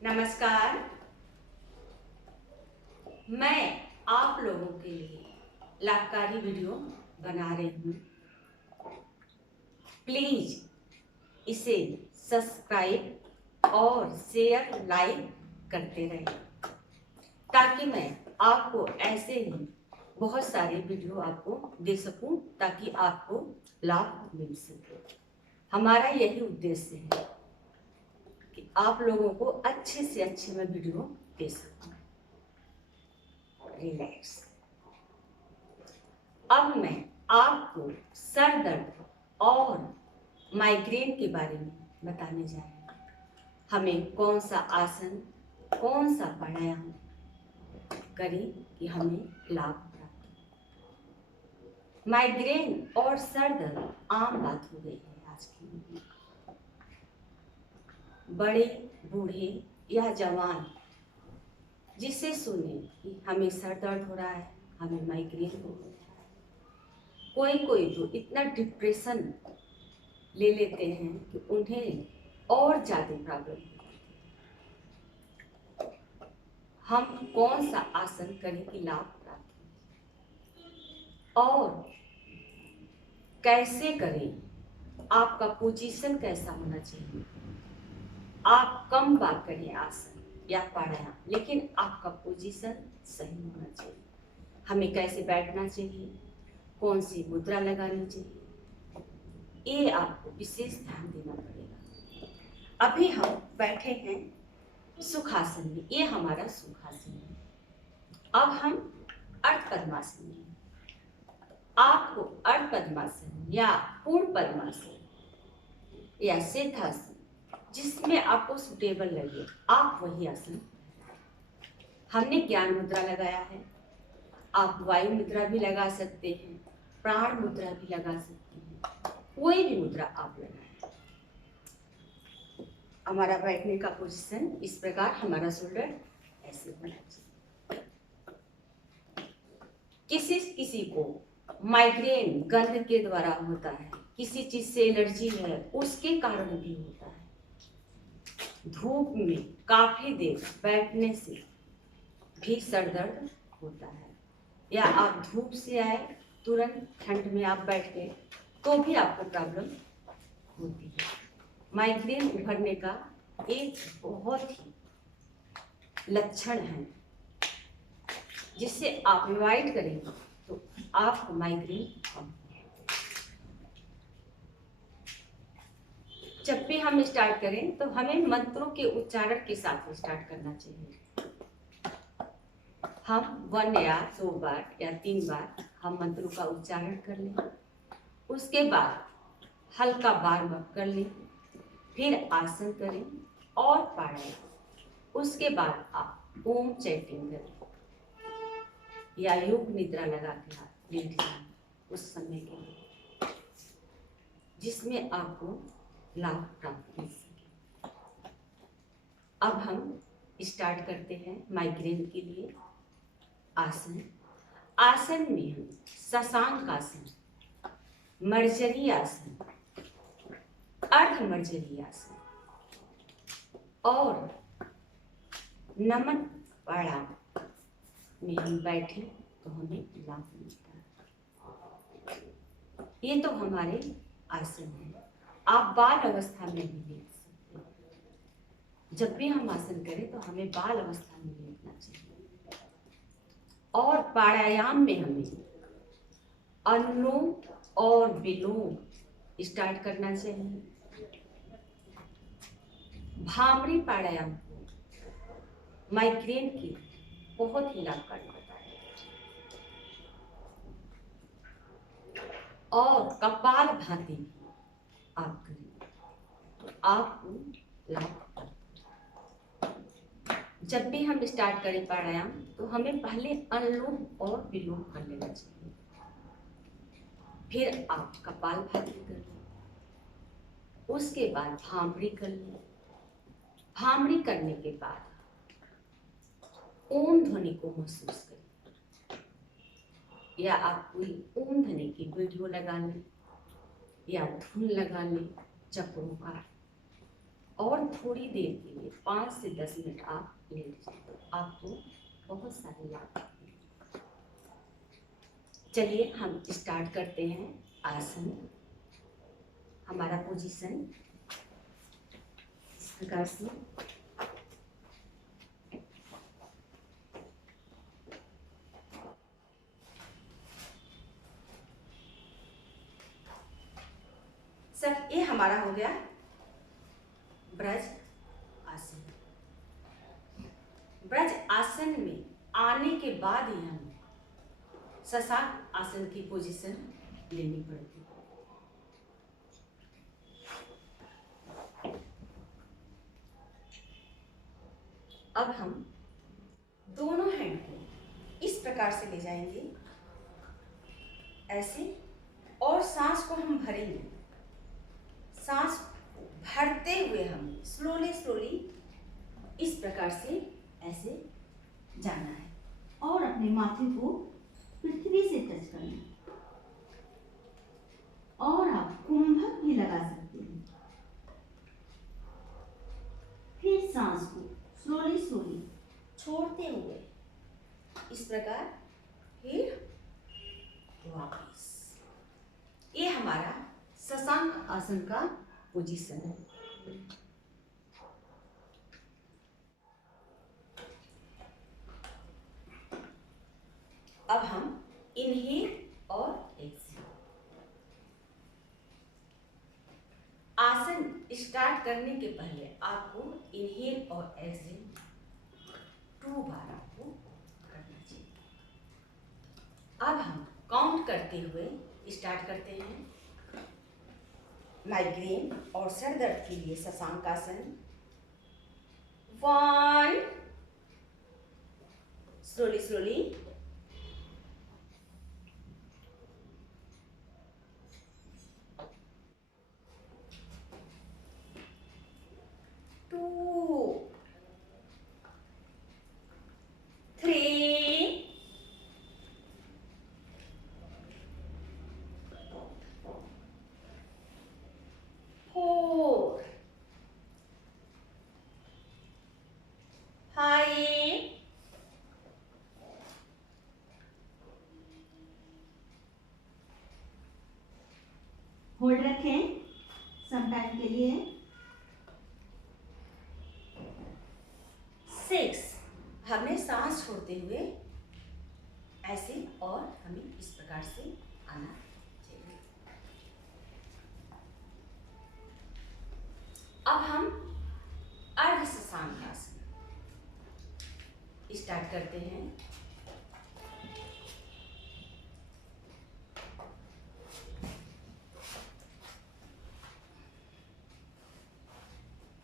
नमस्कार। मैं आप लोगों के लिए लाभकारी वीडियो बना रही हूँ। प्लीज इसे सब्सक्राइब और शेयर लाइक करते रहें ताकि मैं आपको ऐसे ही बहुत सारे वीडियो आपको दे सकूं ताकि आपको लाभ मिल सके। हमारा यही उद्देश्य है कि आप लोगों को अच्छे से अच्छे मैं वीडियो दे सकूं। रिलैक्स। अब मैं आपको सर दर्द और माइग्रेन के बारे में बताने जा रही हूँ। हमें कौन सा आसन, कौन सा प्राणायाम करें कि हमें लाभ प्राप्त हो। माइग्रेन और सर दर्द आम बात हो गई है आज की युग में। बड़े बूढ़े या जवान जिसे सुने कि हमें सर दर्द हो रहा है, हमें माइग्रेन हो रहा है, कोई तो इतना डिप्रेशन ले लेते हैं कि उन्हें और ज्यादा प्रॉब्लम होती है। हम कौन सा आसन करें कि लाभ प्राप्त हो और कैसे करें, आपका पोजीशन कैसा होना चाहिए। आप कम बार करें आसन या प्राणायाम, लेकिन आपका पोजीशन सही होना चाहिए। हमें कैसे बैठना चाहिए, कौन सी मुद्रा लगानी चाहिए, ये आपको विशेष ध्यान देना पड़ेगा। अभी हम बैठे हैं सुखासन में, ये हमारा सुखासन है। अब हम अर्ध पद्मासन में। आपको अर्ध पद्मासन या पूर्ण पद्मासन या सिद्धासन, जिसमें आपको सुटेबल लगे, आप वही आसन। हमने ज्ञान मुद्रा लगाया है, आप वायु मुद्रा भी लगा सकते हैं, प्राण मुद्रा भी लगा सकते हैं, कोई भी मुद्रा आप लगाएं। हमारा बैठने का पोजीशन इस प्रकार, हमारा शोल्डर ऐसे होना चाहिए। किसी को माइग्रेन गंध के द्वारा होता है, किसी चीज से एलर्जी है उसके कारण भी होता है। धूप में काफी देर बैठने से भी सर दर्द होता है, या आप धूप से आए तुरंत ठंड में आप बैठ गए तो भी आपको प्रॉब्लम होती है। माइग्रेन उभरने का एक बहुत ही लक्षण है, जिससे आप अवॉइड करेंगे तो आपको माइग्रेन कम होगा। जब भी हम स्टार्ट करें तो हमें मंत्रों के उच्चारण के साथ स्टार्ट करना चाहिए। हम 1 या 2 बार या 3 बार हम मंत्रों का उच्चारण कर लें, उसके बाद हल्का वार्म अप कर लें, फिर आसन करें और प्राणायाम। उसके बाद आप ओम चैंटिंग करें या योग निद्रा लगा के आप लेट जाएं उस समय के लिए, जिसमें आपको लाभ प्राप्त मिल सके। अब हम स्टार्ट करते हैं माइग्रेन के लिए आसन। आसन में हम शशांक आसन, मर्जरी आसन, अर्ध मर्जरी आसन और नमन प्राणायाम में हम बैठे तो हमें लाभ मिलता है। ये तो हमारे आसन है। आप बाल अवस्था में भी लेट सकते हैं। जब भी हम आसन करें तो हमें बाल अवस्था में लेटना चाहिए। और प्राणायाम में हमें अनुलोम और विलोम स्टार्ट करना चाहिए। भामरी प्राणायाम को माइग्रेन के बहुत ही लाभकारी होता है। और कपाल भाती आप करें तो आपको लाभ। जब भी हम स्टार्ट करें प्राणायाम तो हमें पहले अनुलोम और विलोम कर लेना चाहिए, फिर आप कपाल भाती कर लें, उसके बाद भामरी कर लें। भामरी करने के बाद ओम ध्वनि को महसूस करें, या आप कोई ओम ध्वनि की वीडियो लगा लें या धुन लगा लें चक्रों का, और थोड़ी देर के लिए 5 से 10 मिनट आप लेट जाए तो आपको बहुत सारे लाभ हैं। चलिए हम स्टार्ट करते हैं आसन। हमारा पोजीशन इस प्रकार से, सब ये हमारा हो गया ब्रज आसन। ब्रज आसन में आने के बाद ही हम शशांक आसन की पोजीशन लेनी पड़ती है। अब हम दोनों हैंड को इस प्रकार से ले जाएंगे ऐसे, और सांस को हम भरेंगे। सांस भरते हुए हम स्लोली स्लोली इस प्रकार से ऐसे जाना है और अपने माथे को पृथ्वी से टच करना है। और आप कुंभक भी लगा सकते हैं। फिर सांस को स्लोली स्लोली छोड़ते हुए इस प्रकार फिर वापस। ये हमारा शशांक आसन का पोजीशन है। अब हम इनहेल और एक्सहेल। आसन स्टार्ट करने के पहले आपको इनहेल और एक्सहेल 2 बार आपको करना चाहिए। अब हम काउंट करते हुए स्टार्ट करते हैं। माइग्रेन और सर दर्द के लिए शशांक आसन। 1, स्लोली स्लोली, 2, 3, 4, 5, होल्ड रखें सम टाइम के लिए। 6, हमें सांस छोड़ते हुए ऐसे और हमें इस प्रकार से आना चाहिए। अब हम अर्ध शशांक आसन स्टार्ट करते हैं।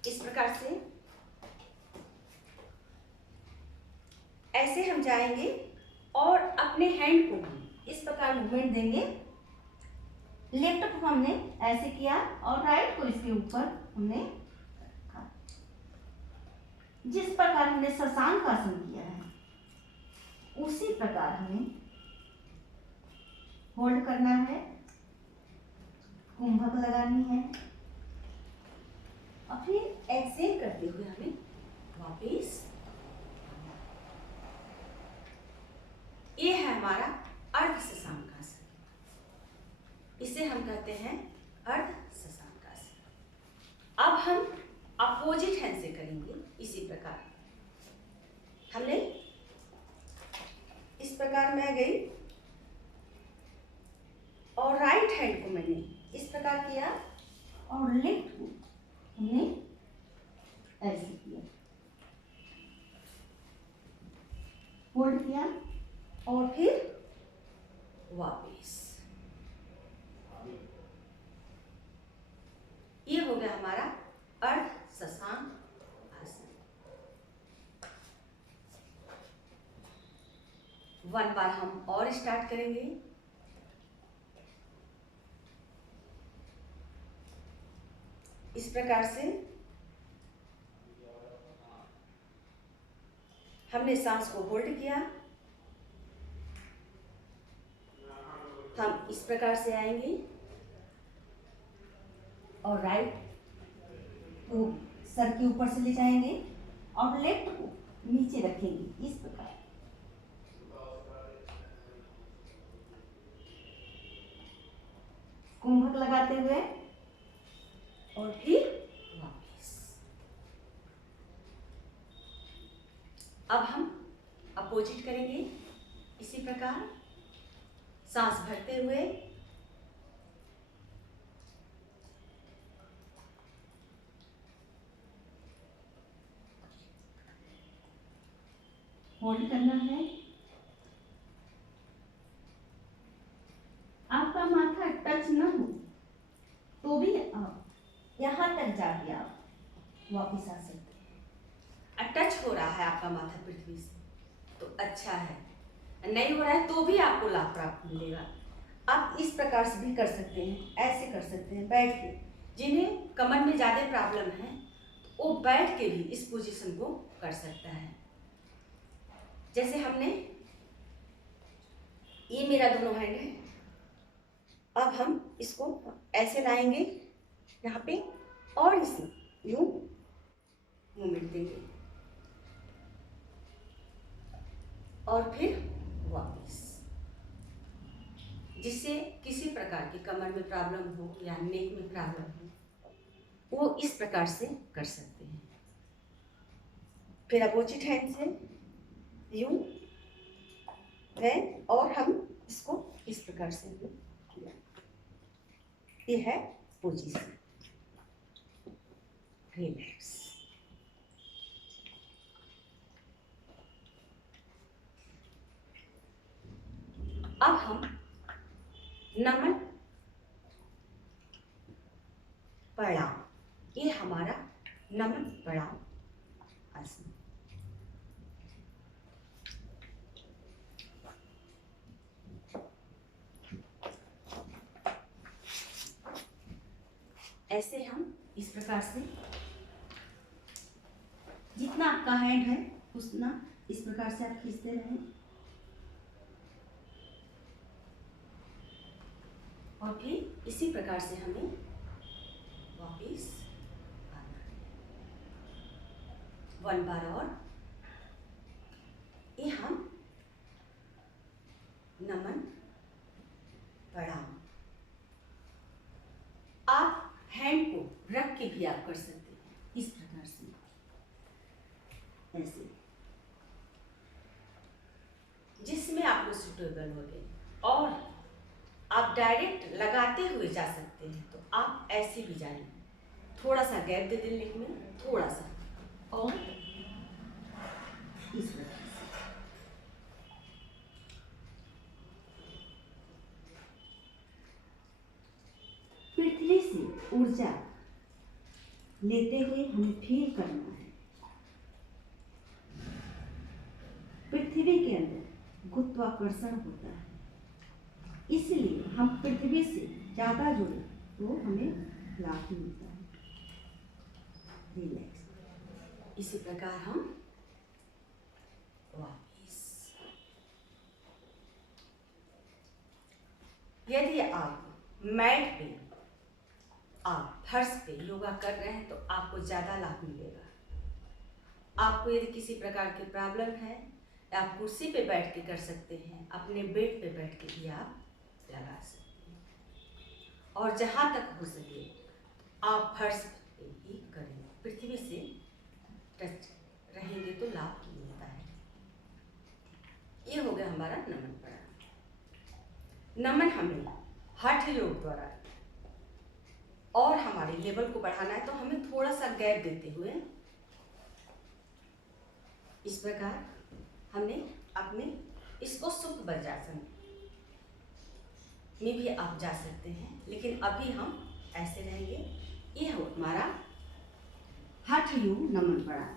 इस प्रकार से ऐसे हम जाएंगे और अपने हैंड को हम इस प्रकार मूवमेंट देंगे। लेफ्ट को हमने ऐसे किया और राइट को इसके ऊपर हमने रखा। जिस प्रकार हमने शशांक आसन किया है उसी प्रकार हमें होल्ड करना है, कुंभक लगानी है और फिर एक्सहेल करते हुए हमें वापस। ये है हमारा अर्ध शशांक आसन। इसे हम कहते हैं अर्ध शशांक आसन। अब हम अपोजिट हैंड से करेंगे इसी प्रकार। हमने इस प्रकार मैं गई और राइट हैंड को मैंने इस प्रकार किया और लेफ्ट को हमने ऐसे किया, होल्ड किया और फिर वापस। ये हो गया हमारा अर्ध शशांक आसन। 1 बार हम और स्टार्ट करेंगे। इस प्रकार से हमने सांस को होल्ड किया। हम इस प्रकार से आएंगे और राइट को सर के ऊपर से ले जाएंगे और लेफ्ट को नीचे रखेंगे इस प्रकार। कुंभक लगाते हुए और फिर वापस। अब हम अपोजिट करेंगे इसी प्रकार, सांस भरते हुए होल्ड करना है। आपका माथा टच न हो तो भी आप यहां तक जाके आप वापस आ सकते हैं। टच हो रहा है आपका माथा पृथ्वी से तो अच्छा है, नहीं हो रहा है तो भी आपको लाभ प्राप्त मिलेगा। आप इस प्रकार से भी कर सकते हैं, ऐसे कर सकते हैं बैठ के। जिन्हें कमर में ज़्यादा प्रॉब्लम है तो वो बैठ के भी इस पोजीशन को कर सकता है। जैसे हमने, ये मेरा दोनों हैंड है, अब हम इसको ऐसे लाएंगे यहाँ पे और इसे यूं मूवमेंट देंगे और फिर वापस, जिससे किसी प्रकार की कमर में प्रॉब्लम हो या नेक में प्रॉब्लम हो वो इस प्रकार से कर सकते हैं। फिर अपोजिट हैंड से यूं है और हम इसको इस प्रकार से किया। ये है पोजीशन। रिलैक्स। अब हम नमन प्रणाम, ये हमारा नमन प्रणाम आसन। ऐसे हम इस प्रकार से, जितना आपका हैंड है उतना इस प्रकार से आप खींचते रहें और फिर इसी प्रकार से हमें वापिस आना है। 1 बार और। ये हम नमन प्रणाम। आप हैंड को रख के भी आप कर सकते हैं इस प्रकार से, ऐसे, जिसमें आपको सुटेबल हो गए। और आप डायरेक्ट लगाते हुए जा सकते हैं तो आप ऐसे भी जाइए, थोड़ा सा गैप दे दें लेग में, थोड़ा सा, और इस प्रकार से। पृथ्वी से ऊर्जा लेते हुए हमें फील करना है। पृथ्वी के अंदर गुरुत्वाकर्षण होता है, इसलिए हम पृथ्वी से ज्यादा जुड़े तो हमें लाभ मिलता है। रिलैक्स। इसी प्रकार हम वापस। यदि आप मैट पे, आप फर्श पे योगा कर रहे हैं तो आपको ज़्यादा लाभ मिलेगा। आपको यदि किसी प्रकार की प्रॉब्लम है, आप कुर्सी पे बैठ के कर सकते हैं, अपने बेड पे बैठ के भी आप लगा सकते हैं। और जहाँ तक हो सके आप फर्श पे ही करें, पृथ्वी से टच रहेंगे तो लाभ मिलता है। ये हो गया हमारा नमन प्रणाम। नमन हमें हठ योग द्वारा और हमारे लेवल को बढ़ाना है तो हमें थोड़ा सा गैप देते हुए इस प्रकार हमने अपने इसको सुख वज्रासन में भी आप जा सकते हैं, लेकिन अभी हम ऐसे रहेंगे। ये है हमारा हठ योग नमन प्रणाम।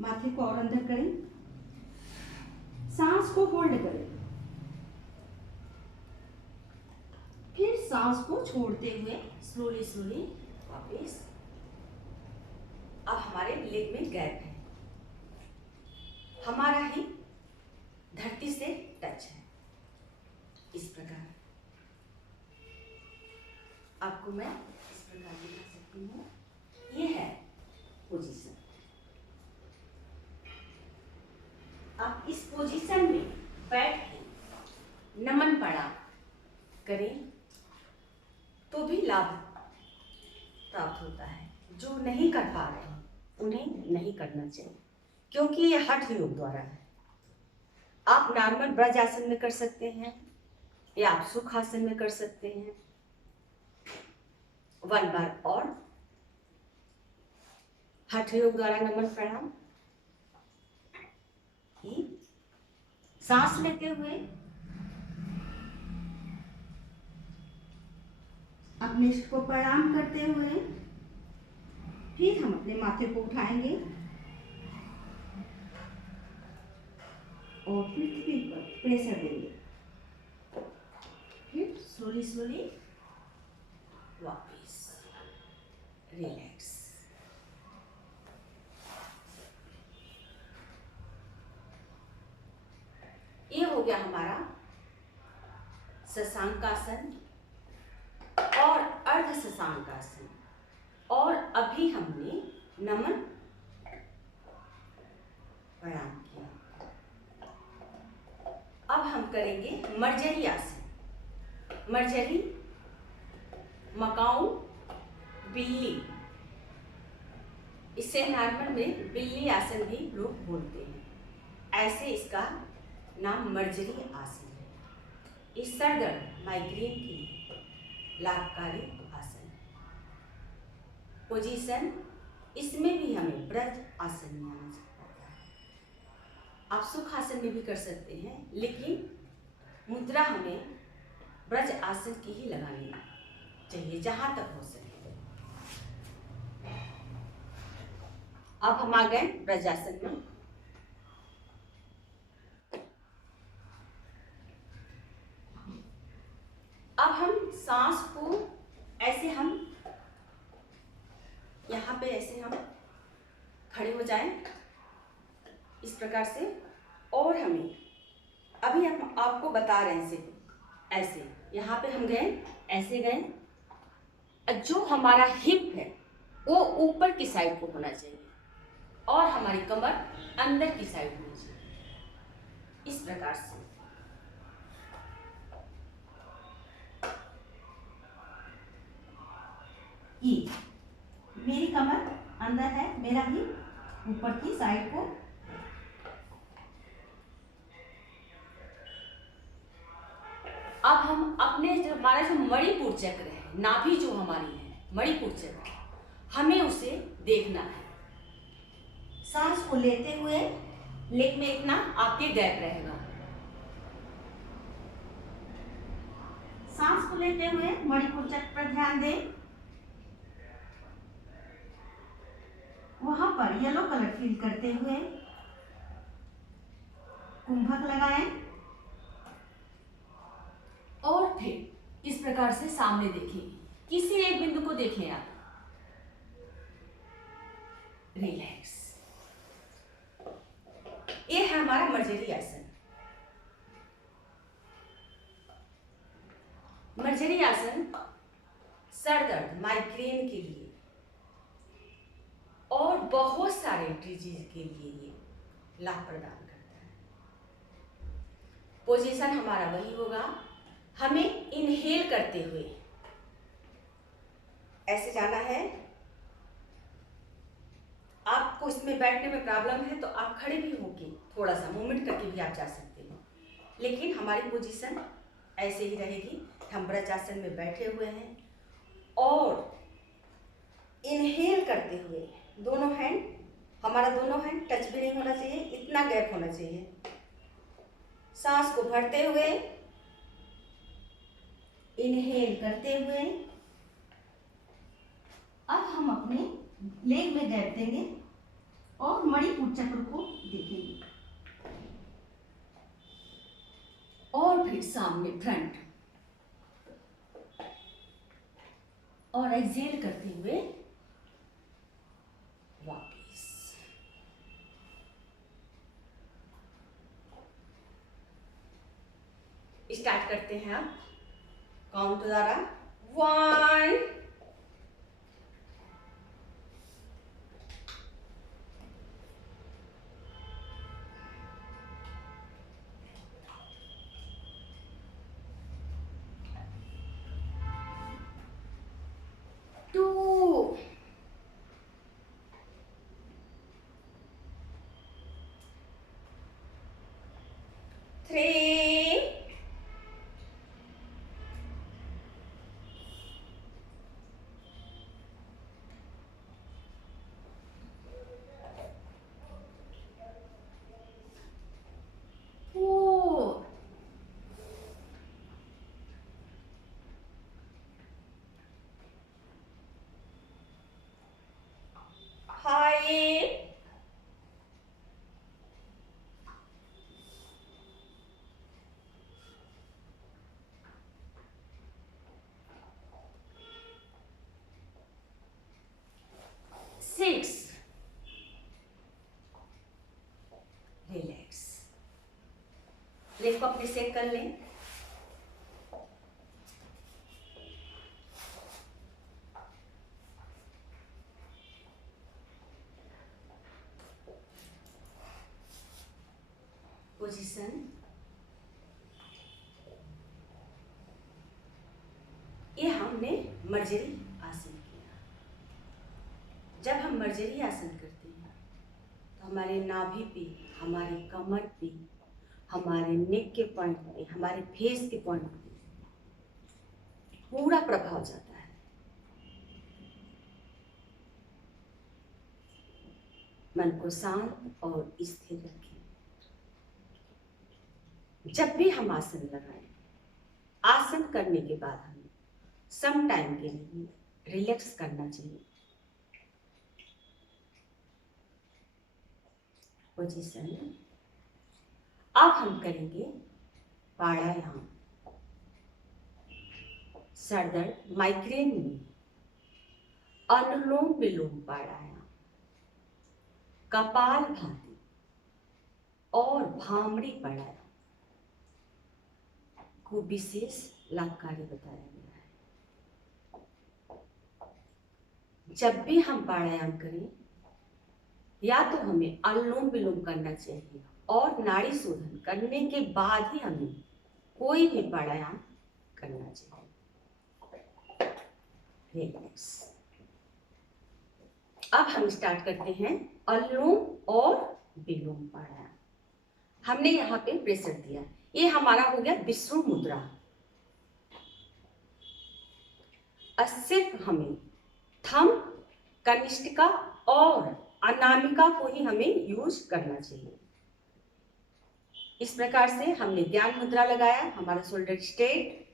माथे को और अंदर करें, सांस को होल्ड करें, फिर सांस को छोड़ते हुए स्लोली स्लोली वापस। अब हमारे लेग में गैप है, हमारा ही धरती से टच है, इस प्रकार। आपको मैं इस प्रकार दिखा सकती हूँ। ये है पोजीशन। आप इस पोजीशन में बैठ के नमन प्रणाम करें तो भी लाभ प्राप्त होता है। जो नहीं कर पा रहे हैं उन्हें नहीं करना चाहिए, क्योंकि ये हठ योग द्वारा है। आप नॉर्मल ब्रज आसन में कर सकते हैं या आप सुख आसन में कर सकते हैं। 1 बार और हठ योग द्वारा नमन प्रणाम। सांस लेते हुए अपने इष्ट को प्रणाम करते हुए फिर हम अपने माथे को उठाएंगे और पृथ्वी पर प्रेशर देंगे। फिर स्लोली स्लोली वापस रिलैक्स। ये हो गया हमारा शशांकासन और अर्ध शशांकासन। और अभी हमने नमन प्रणाम किया। अब हम करेंगे मर्जरी आसन। मर्जरी मकाऊ बिल्ली, इसे नॉर्मल में बिल्ली आसन भी लोग बोलते हैं। ऐसे इसका नाम मर्जरी आसन है। इस सर दर्द माइग्रेन के लिए लाभकारी आसन। पोजीशन इसमें भी हमें ब्रज आसन में आना चाहिए। आप सुख आसन में भी कर सकते हैं, लेकिन मुद्रा हमें ब्रज आसन की ही लगानी चाहिए जहां तक हो सके। अब हम आ गए ब्रज आसन में। अब हम सांस को ऐसे हम यहाँ पे ऐसे हम खड़े हो जाएं इस प्रकार से। और हमें अभी हम आपको बता रहे हैं सिर्फ ऐसे, यहाँ पे हम गए ऐसे गए। जो हमारा हिप है वो ऊपर की साइड को होना चाहिए और हमारी कमर अंदर की साइड होनी चाहिए, इस प्रकार से। ये मेरी कमर अंदर है, मेरा ही ऊपर की साइड को। अब हम अपने जो हमारा जो मणिपुर चक्र है, नाभि जो हमारी है मणिपुर चक्र, हमें उसे देखना है। सांस को लेते हुए लेग में इतना आपके गैप रहेगा। सांस को लेते हुए मणिपुर चक्र पर ध्यान दें। वहां पर येलो कलर फील करते हुए कुंभक लगाएं और फिर इस प्रकार से सामने देखें। किसी एक बिंदु को देखें आप। रिलैक्स। ये है हमारा मर्जरी आसन। मर्जरी आसन सर दर्द माइग्रेन के लिए और बहुत सारे डिजीज के लिए ये लाभ प्रदान करता है। पोजीशन हमारा वही होगा। हमें इनहेल करते हुए ऐसे जाना है। आपको इसमें बैठने में प्रॉब्लम है तो आप खड़े भी होके थोड़ा सा मूवमेंट करके भी आप जा सकते हो, लेकिन हमारी पोजीशन ऐसे ही रहेगी। हम ब्रज आसन में बैठे हुए हैं और इनहेल करते हुए दोनों हैंड, हमारा दोनों हैंड टच भी नहीं होना चाहिए, इतना गैप होना चाहिए। सांस को भरते हुए इनहेल करते हुए अब हम अपने लेग में गैप देंगे और मणिपुर चक्र को देखेंगे और फिर सामने फ्रंट और एक्सेल करते हुए वापस। स्टार्ट करते हैं आप काउंट द्वारा। 1 1, 2, 3, 4, 5, 6, रिलैक्स। लेग को अपने सेट कर लें। पोजीशन, ये हमने मर्जरी आसन किया। जब हम मर्जरी आसन करते हैं तो हमारे नाभि पे, हमारे कमर पे, हमारे नेक के पॉइंट पे, हमारे फेस के पॉइंट पे पूरा प्रभाव जाता है। मन को शांत और स्थिर रखें। जब भी हम आसन लगाएं, आसन करने के बाद हमें सम टाइम के लिए रिलैक्स करना चाहिए। पोजीशन, अब हम करेंगे प्राणायाम। सर दर्द, माइग्रेन में अनुलोम विलोम प्राणायाम, कपालभाति और भ्रामरी प्राणायाम को विशेष लाभकारी बताया गया है। जब भी हम प्राणायाम करें, या तो हमें अनुलोम विलोम करना चाहिए और नाड़ी शोधन करने के बाद ही हमें कोई भी प्राणायाम करना चाहिए। रिलैक्स। अब हम स्टार्ट करते हैं अनुलोम और विलोम प्राणायाम। हमने यहाँ पे प्रेशर दिया, ये हमारा हो गया विष्णु मुद्रा। सिर्फ हमें थंब, कनिष्ठिका और अनामिका को ही हमें यूज करना चाहिए। इस प्रकार से हमने ध्यान मुद्रा लगाया, हमारा शोल्डर स्ट्रेट,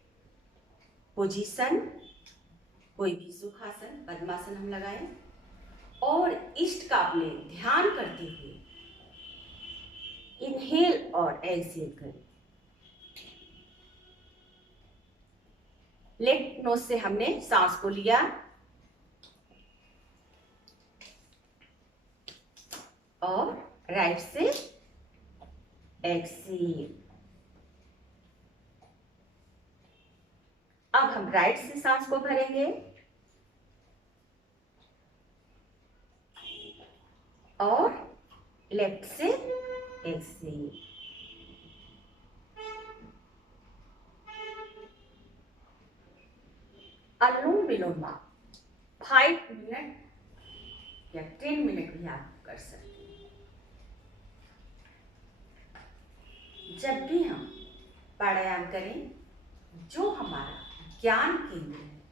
पोजीशन, कोई भी सुखासन, पद्मासन हम लगाए और इष्ट का अपने ध्यान करते हुए इनहेल और एक्सहेल करें। लेफ्ट नोज से हमने सांस को लिया और राइट से एक्सहेल। अब हम राइट से सांस को भरेंगे और लेफ्ट से एक्सहेल। अनुलोम विलोम 5 मिनट या 10 मिनट भी आप कर सकते हैं। जब भी हम प्राणायाम करें, जो हमारा ज्ञान केंद्र है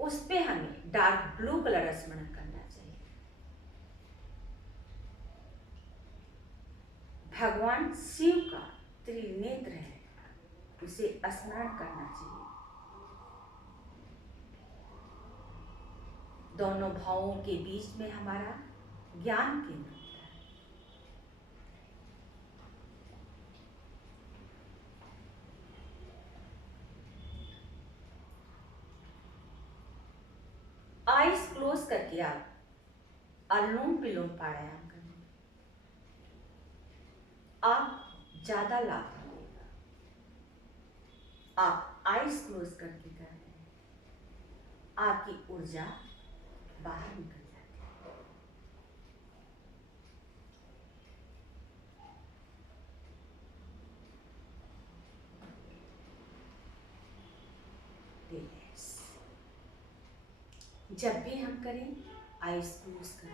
उस पे हमें डार्क ब्लू कलर स्मरण करना चाहिए। भगवान शिव का त्रिनेत्र है, उसे स्मरण करना चाहिए। दोनों भावों के बीच में हमारा ज्ञान केंद्र होता है। आईज क्लोज करके आप अनुलोम विलोम प्राणायाम करें, आप ज्यादा लाभ मिलेगा। आप आईज क्लोज करके कर रहे हैं, आपकी ऊर्जा बाहर निकल जाती है। रिलैक्स। जब भी हम करें आईज क्लोज करें।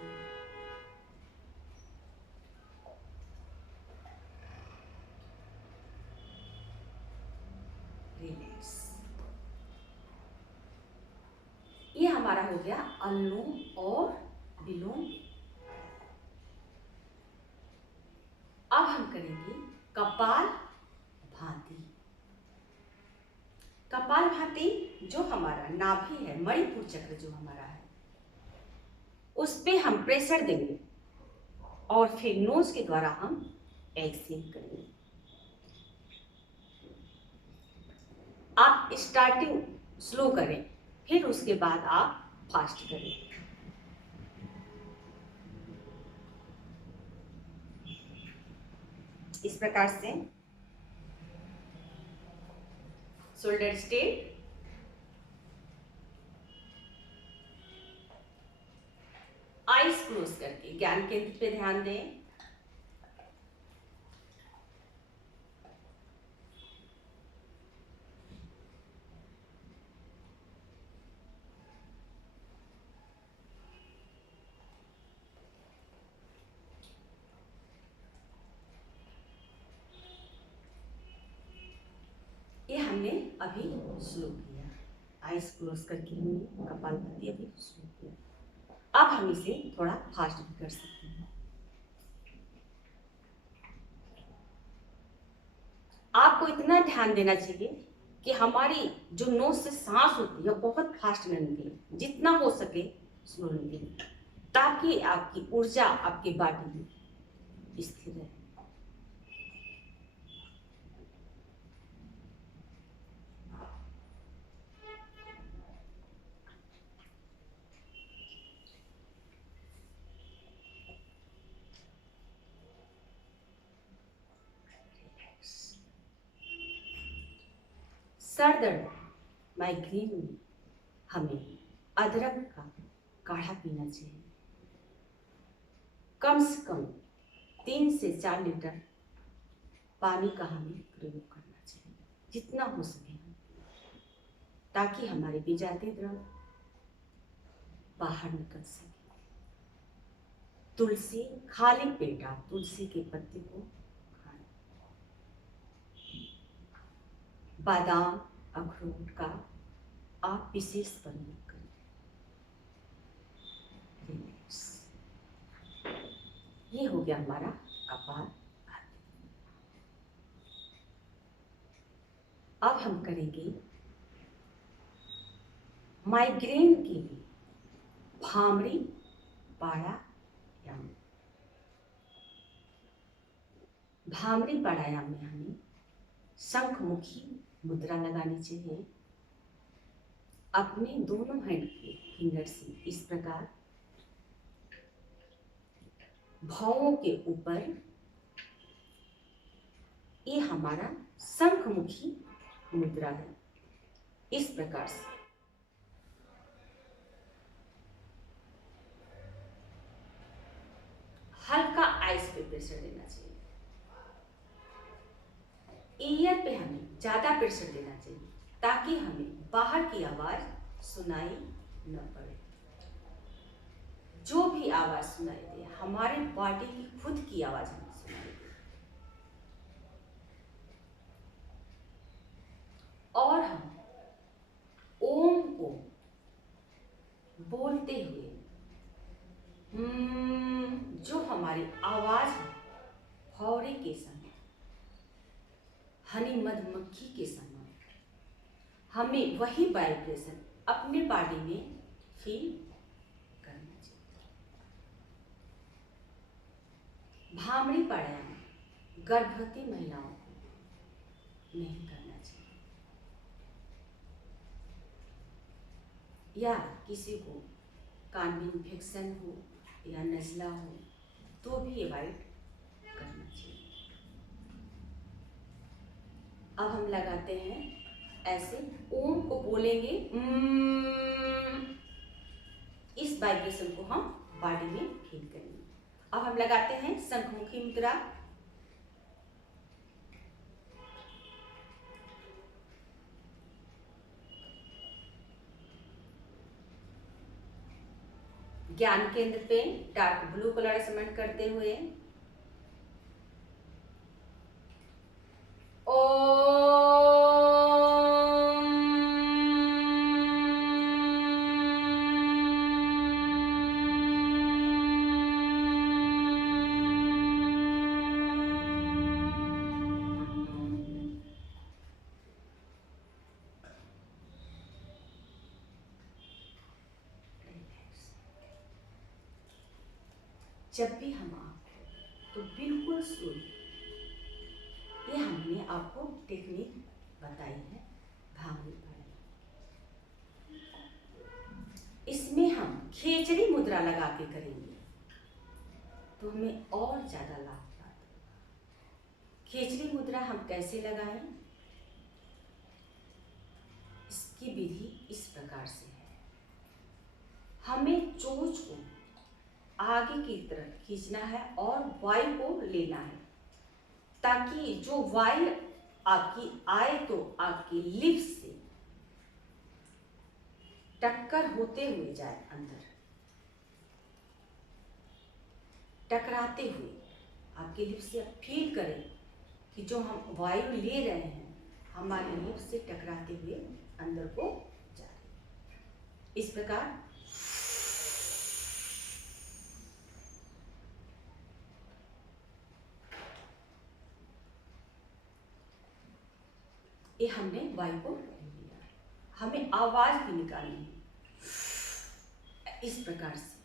रिलैक्स। ये हमारा हो गया अनुलोम और विलोम। अब हम करेंगे कपाल भाती। कपाल भाती जो हमारा नाभि है, मणिपुर चक्र जो हमारा है, उस पे हम प्रेशर देंगे और फिर नोज के द्वारा हम एक्सहेल करेंगे। आप स्टार्टिंग स्लो करें, फिर उसके बाद आप फास्ट करें। इस प्रकार से शोल्डर स्ट्रेट, आईज क्लोज करके ज्ञान केंद्र पे ध्यान दें। ये हमने अभी शुरू किया, आईज क्लोज करके हमने कपालभाति अभी शुरू किया। अब हम इसे थोड़ा फास्ट भी कर सकते हैं। आपको इतना ध्यान देना चाहिए कि हमारी जो नोज से सांस होती है बहुत फास्ट न निकले, जितना हो सके स्लो निकले, ताकि आपकी ऊर्जा आपकी बॉडी में स्थिर रहे। सर दर्द, माइग्रेन में हमें अदरक का काढ़ा पीना चाहिए। कम से कम 3 से 4 लीटर पानी का हमें प्रयोग करना चाहिए, जितना हो सके, ताकि हमारे विजातीय द्रव बाहर निकल सके। तुलसी, खाली पेट आप तुलसी के पत्ते को खाएं। बादाम, अखरोट का आप विशेष प्रयोग करें। ये हो गया हमारा कपाल भाती। अब हम करेंगे माइग्रेन के लिए भामरी प्राणायाम। भामरी प्राणायाम में हमें शंखमुखी मुद्रा लगानी चाहिए। अपने दोनों हैंड के फिंगर से इस प्रकार भौं के ऊपर, ये हमारा शंखमुखी मुद्रा है। इस प्रकार से हल्का आइस पे प्रेशर देना चाहिए। ईयर पे हमें ज्यादा प्रेशर देना चाहिए, ताकि हमें बाहर की आवाज सुनाई न पड़े। जो भी आवाज सुनाई दे, हमारे बॉडी की खुद की आवाज हमें सुनाई दे। और हम ओम को बोलते हुए जो हमारी आवाज है भौरे के समय, हनी मधुमक्खी के समय, हमें वही वाइब्रेशन अपने बॉडी में फील करना चाहिए। भामरी प्राणायाम गर्भवती महिलाओं को नहीं करना चाहिए, या किसी को कान में इन्फेक्शन हो या नज़ला हो तो भी अवॉइड करना चाहिए। अब हम लगाते हैं ऐसे, ओम को बोलेंगे बॉडी में फील करेंगे। अब हम लगाते हैं शंखमुखी मुद्रा। ज्ञान केंद्र पे डार्क ब्लू कलर सिमेंट करते हुए जब भी हम आपको तो बिल्कुल सुन, ये हमने आपको टेक्निक बताई है भांगड़ी पढ़ाई। इसमें हम खेचरी मुद्रा लगा के करेंगे तो हमें और ज्यादा लाभ प्राप्त होगा। खेचरी मुद्रा हम कैसे लगाएं, इसकी विधि इस प्रकार से है। हमें चोंच को आगे की तरफ खींचना है और वायु को लेना है, ताकि जो वायु आपकी आए तो आपकी लिप्स से टक्कर होते हुए जाए, अंदर टकराते हुए आपके लिप्स से फील करें कि जो हम वायु ले रहे हैं हमारे लिप्स से टकराते हुए अंदर को जा रहे। इस प्रकार ये हमने वायु को लिया। हमें आवाज भी निकालनी है इस प्रकार से,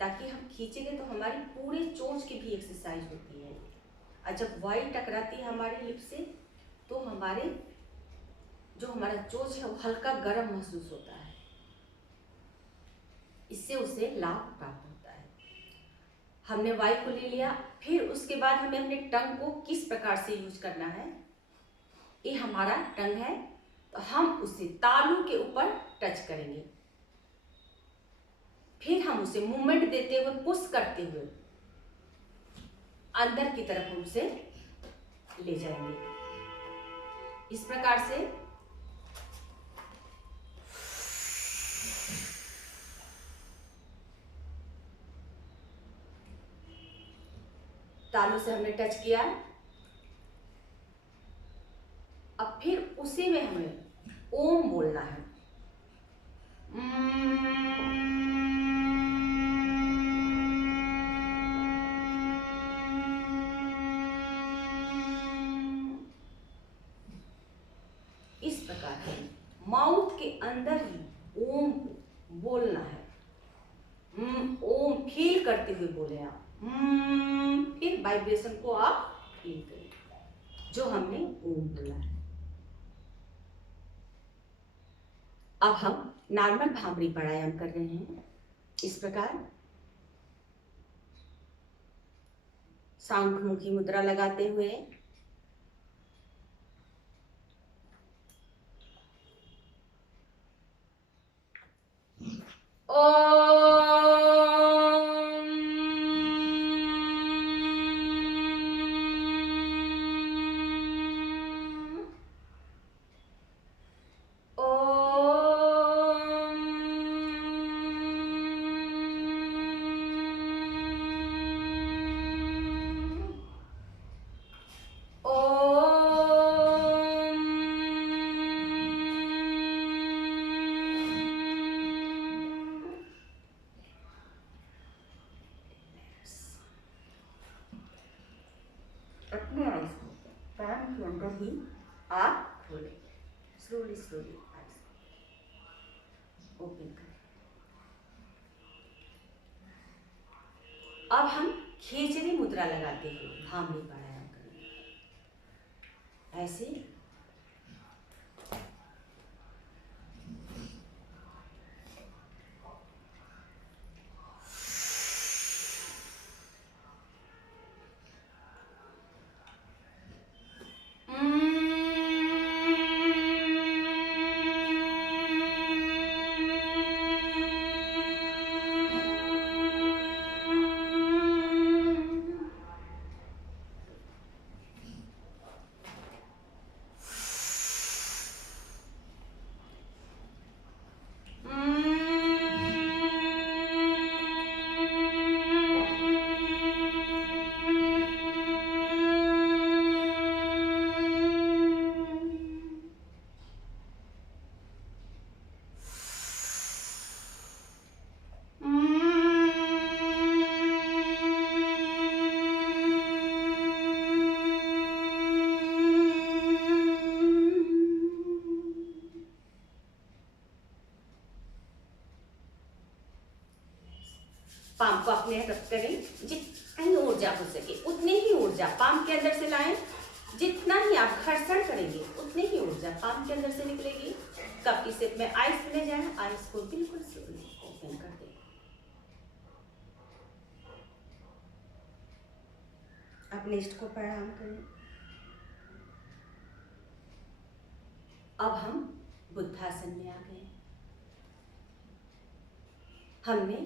ताकि हम खींचेंगे तो हमारी पूरे चोंच की भी एक्सरसाइज होती है। और जब वायु टकराती है हमारे लिप से तो हमारे जो हमारा चोंच है वो हल्का गर्म महसूस होता है, इससे उसे लाभ प्राप्त होता है। हमने वायु को ले लिया, फिर उसके बाद हमें अपने टंग को किस प्रकार से यूज करना है। ये हमारा टंग है तो हम उसे तालू के ऊपर टच करेंगे, फिर हम उसे मूवमेंट देते हुए पुश करते हुए अंदर की तरफ हम उसे ले जाएंगे। इस प्रकार से तालू से हमने टच किया, अब फिर उसी में हमें ओम बोलना है। इस प्रकार है, माउथ के अंदर ही ओम बोलना है। ओम फील करते हुए बोले आप, फिर वाइब्रेशन को आप फील करें जो हमने ओम बोला है। अब हम नॉर्मल भांगड़ी प्राणायाम कर रहे हैं। इस प्रकार शंखमुखी मुद्रा लगाते हुए अपने आइज को कान के अंदर ही आप खोलें, स्लोली स्लोली आइज ओपन करें। अब हम खेचरी मुद्रा लगाते हुए भांगड़ी प्राणायाम करेंगे। ऐसे पाम को अपने रब करें, जितनी ऊर्जा हो सके उतनी ही ऊर्जा पाम के अंदर से लाएं। जितना ही आप घर्षण करेंगे उतनी ही ऊर्जा पाम के अंदर से निकलेगी। कप की शेप में आइस ले जाए, आइस को बिल्कुल स्लोली ओपन कर दें। अपने इष्ट को प्रणाम करें। अब हम बुद्धासन में आ गए। हमने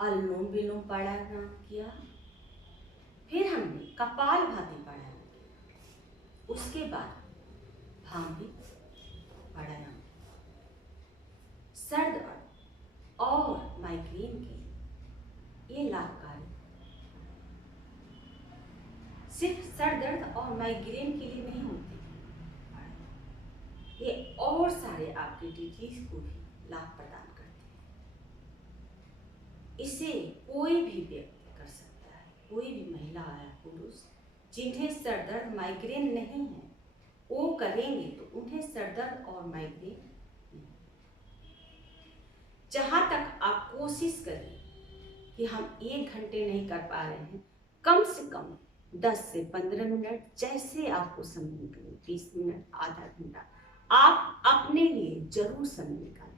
अनुलोम विलोम प्राणायाम किया, फिर हमने कपालभाति प्राणायाम किया, उसके बाद भांगी प्राणायाम। सर दर्द और माइग्रेन के ये लाभकारी, सिर्फ सर दर्द और माइग्रेन के लिए नहीं होते, ये और सारे आपके डिजीज को भी लाभ प्रदान करते हैं। इसे कोई भी व्यक्ति कर सकता है, कोई भी महिला या पुरुष जिन्हें सर दर्द माइग्रेन नहीं है वो करेंगे तो उन्हें सर दर्द और माइग्रेन नहीं। जहां तक आप कोशिश करें कि हम 1 घंटे नहीं कर पा रहे हैं, कम से कम 10 से 15 मिनट, जैसे आपको समय निकले, 20 मिनट, आधा घंटा, आप अपने लिए जरूर समय निकालें।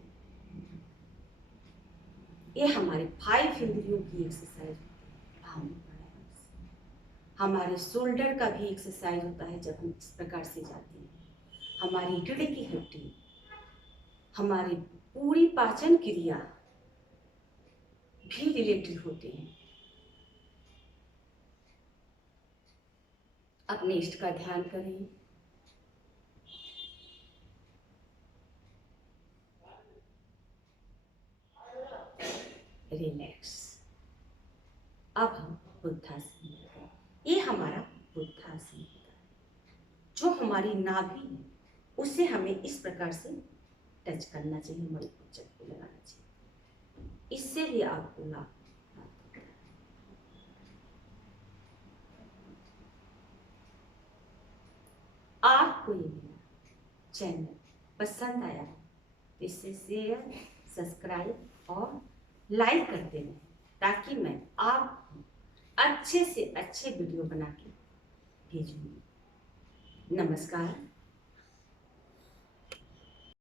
ये हमारे 5 इंद्रियों की एक्सरसाइज होती है। भांगी प्राणायाम से हमारे शोल्डर का भी एक्सरसाइज होता है जब हम इस प्रकार से जाते हैं। हमारी रीढ़ की हड्डी, हमारी पूरी पाचन क्रिया भी रिलेटेड होते हैं। अपने इष्ट का ध्यान करें। रिलैक्स। अब हम बुद्धासन में गए। ये हमारा बुद्धासन होता है। जो हमारी नाभि है उसे हमें इस प्रकार से टच करना चाहिए, मणिपुर को लगाना चाहिए। इससे भी आपको लाभ प्राप्त होता है। आपको ये मेरा चैनल पसंद आया तो इसे शेयर, सब्सक्राइब और लाइक करते रहें, ताकि मैं आपको अच्छे से अच्छे वीडियो बना के भेजूंगी। नमस्कार।